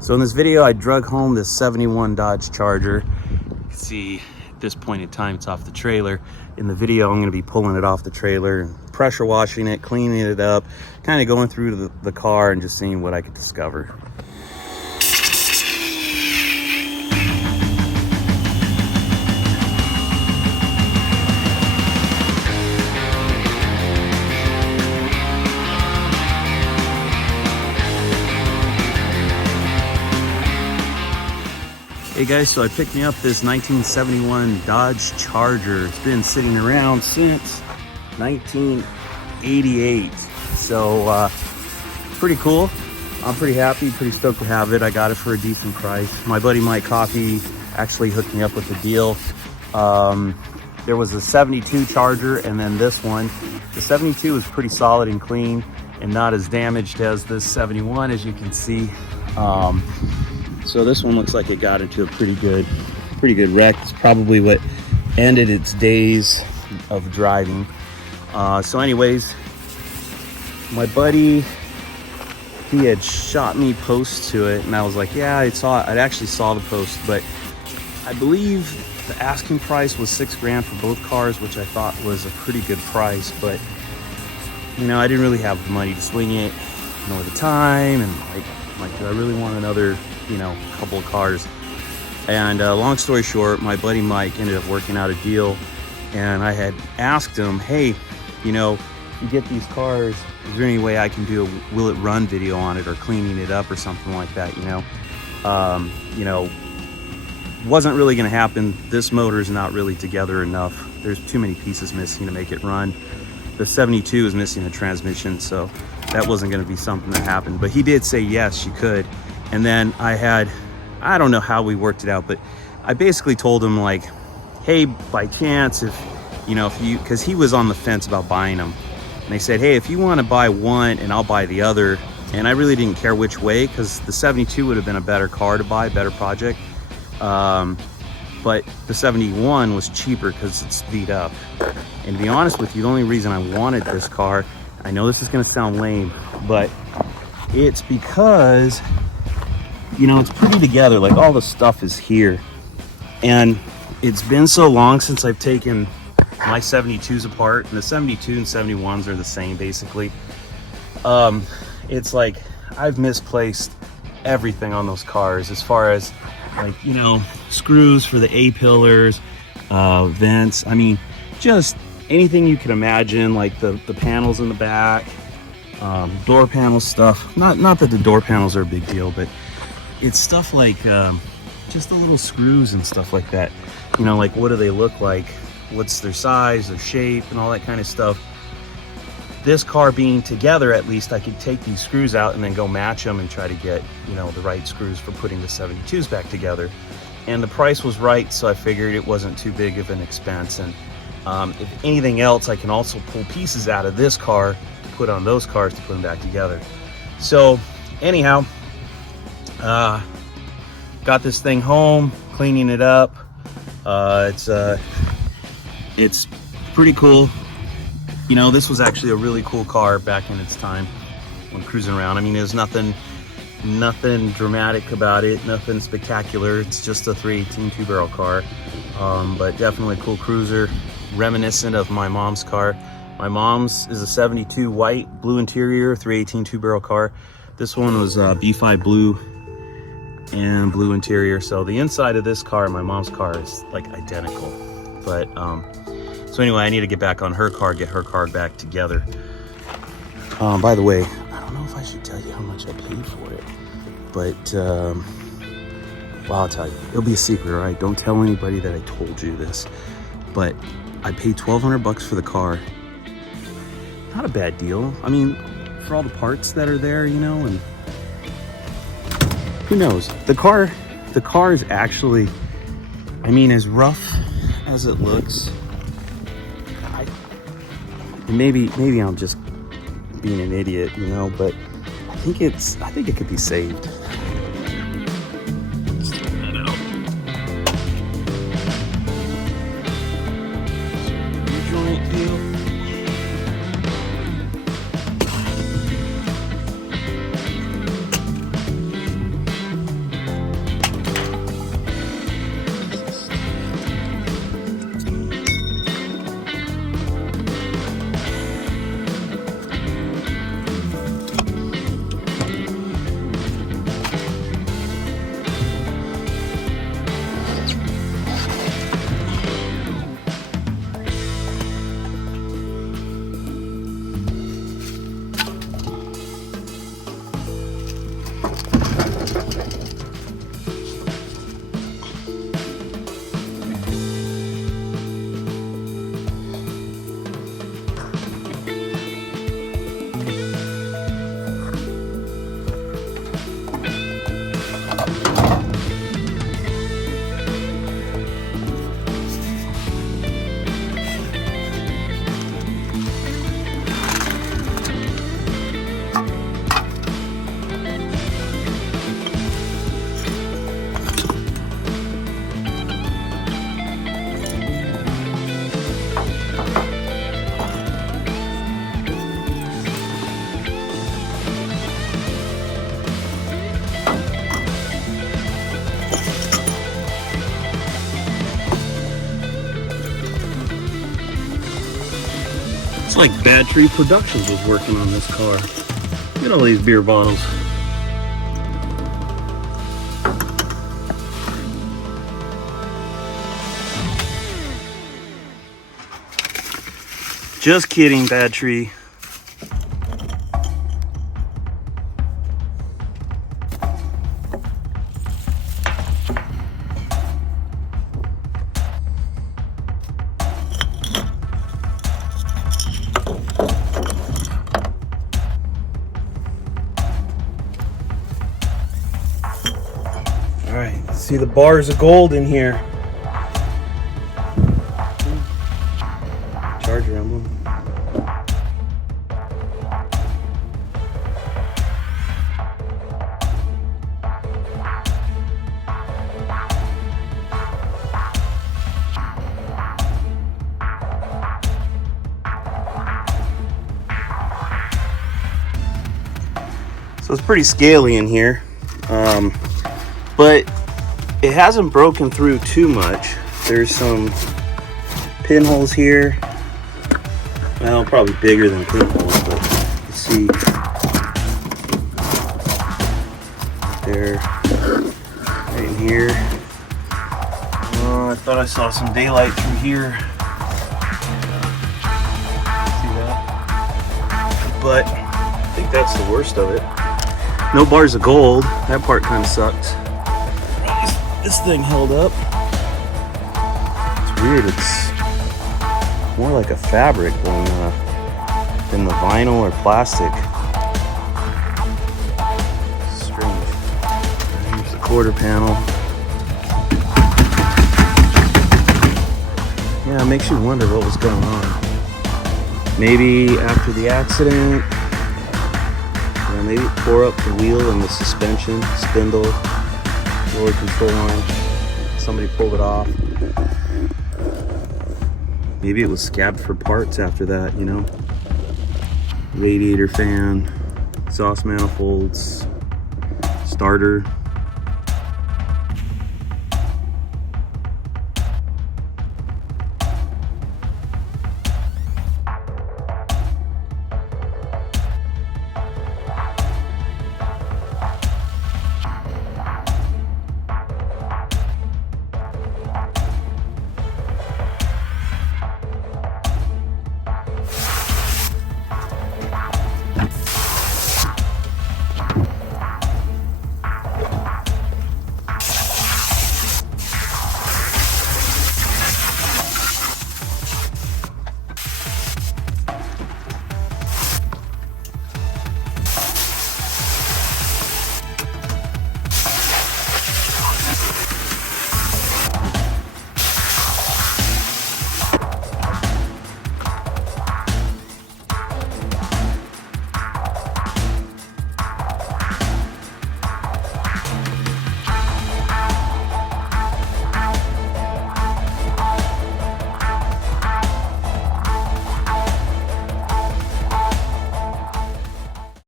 So in this video, I drug home this 71 Dodge Charger. You can see at this point in time, it's off the trailer. In the video, I'm gonna be pulling it off the trailer and pressure washing it, cleaning it up, kind of going through the car and just seeing what I could discover. Hey guys, so I picked me up this 1971 Dodge Charger. It's been sitting around since 1988. So pretty cool. I'm pretty happy, pretty stoked to have it. I got it for a decent price. My buddy Mike Coffee actually hooked me up with a deal. There was a 72 Charger and then this one. The 72 is pretty solid and clean and not as damaged as this 71, as you can see. So this one looks like it got into a pretty good wreck. It's probably what ended its days of driving. So anyways, my buddy, he had shot me posts to it and I was like, yeah, I actually saw the post, but I believe the asking price was $6 grand for both cars, which I thought was a pretty good price, but you know, I didn't really have the money to swing it, nor the time, and like do I really want another, you know, couple of cars? And long story short, my buddy Mike ended up working out a deal, and I had asked him, hey, you know, you get these cars, is there any way I can do a will it run video on it or cleaning it up or something like that, you know? Wasn't really gonna happen. This motor's not really together enough. There's too many pieces missing to make it run. The 72 is missing a transmission, so that wasn't gonna be something that happened. But he did say yes, you could. And then I don't know how we worked it out, but I basically told him like, hey, by chance, because he was on the fence about buying them. And they said, hey, if you want to buy one and I'll buy the other. And I really didn't care which way, because the 72 would have been a better car to buy, better project. But the 71 was cheaper because it's beat up. And to be honest with you, the only reason I wanted this car, I know this is going to sound lame, but it's because, you know, it's pretty together. Like all the stuff is here. And it's been so long since I've taken my 72s apart, and the 72 and 71s are the same basically. It's like I've misplaced everything on those cars, as far as like, you know, screws for the A-pillars, vents. I mean, just anything you can imagine, like the panels in the back, door panel stuff. Not that the door panels are a big deal, but it's stuff like just the little screws and stuff like that. You know, like what do they look like? What's their size, their shape, and all that kind of stuff. This car being together, at least I could take these screws out and then go match them and try to get, you know, the right screws for putting the 72s back together. And the price was right, so I figured it wasn't too big of an expense. And if anything else, I can also pull pieces out of this car to put on those cars to put them back together. So anyhow, got this thing home, cleaning it up. It's pretty cool. You know, this was actually a really cool car back in its time when cruising around. I mean, there's nothing dramatic about it, nothing spectacular. It's just a 318 two-barrel car, but definitely a cool cruiser, reminiscent of my mom's car. My mom's is a 72 white, blue interior, 318 two-barrel car. This one was B5 blue and blue interior. So the inside of this car and my mom's car is like identical. But so anyway, I need to get back on her car, get her car back together. By the way, I don't know if I should tell you how much I paid for it, but well, I'll tell you. It'll be a secret, all right? Don't tell anybody that I told you this. But I paid $1,200 for the car. Not a bad deal. I mean, for all the parts that are there, you know, and who knows? The car is actually, I mean, as rough as it looks. Maybe I'm just being an idiot, you know, but I think it could be saved. Let's check that out. Joint deal. like Battery Productions was working on this car. Look at all these beer bottles. Just kidding, Battery. All right, see the bars of gold in here. Charger emblem. So it's pretty scaly in here, but it hasn't broken through too much. There's some pinholes here. Well, probably bigger than pinholes, but let's see. There, right in here. I thought I saw some daylight through here. See that? But I think that's the worst of it. No bars of gold. That part kind of sucked. This thing held up. It's weird. It's more like a fabric than the vinyl or plastic. Strange. Here's the quarter panel. Yeah, it makes you wonder what was going on. Maybe after the accident, maybe it tore up the wheel and the suspension, spindle, lower control line. Somebody pulled it off. Maybe it was scabbed for parts after that, you know. Radiator fan, exhaust manifolds, starter.